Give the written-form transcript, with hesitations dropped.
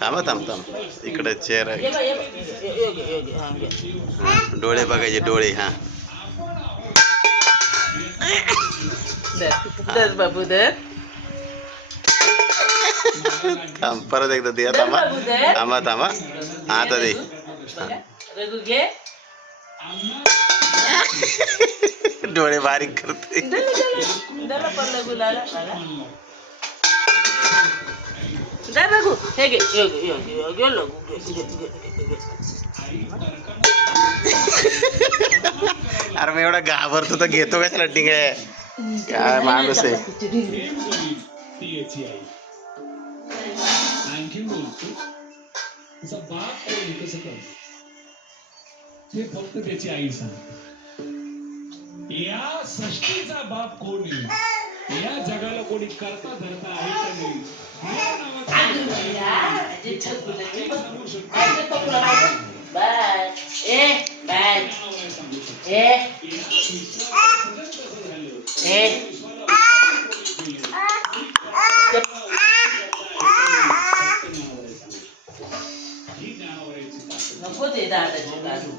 थांबा थांब थांब इकडे चेअर आहे. डोळे बघायचे डोळे. हा दर बाबू दर. थांब परत एकदा दे. थांबा थांबा थांबा. हा आता दे. रघु घे. डोळे बारीक करते. काय बघू हे घे घे लगू अरे मी एवढा घाबरतो तर घेतो कशाला ठीक आहे. काय माणूस आहे. आणखी बोलतो तुझा बाप कोण कसं कर हे फक्त त्याची आई सांगते. या सृष्टीचा बाप कोण आहे या जगाला कोणी करता धरता आहे का नाही या नको ते दादाची काढू.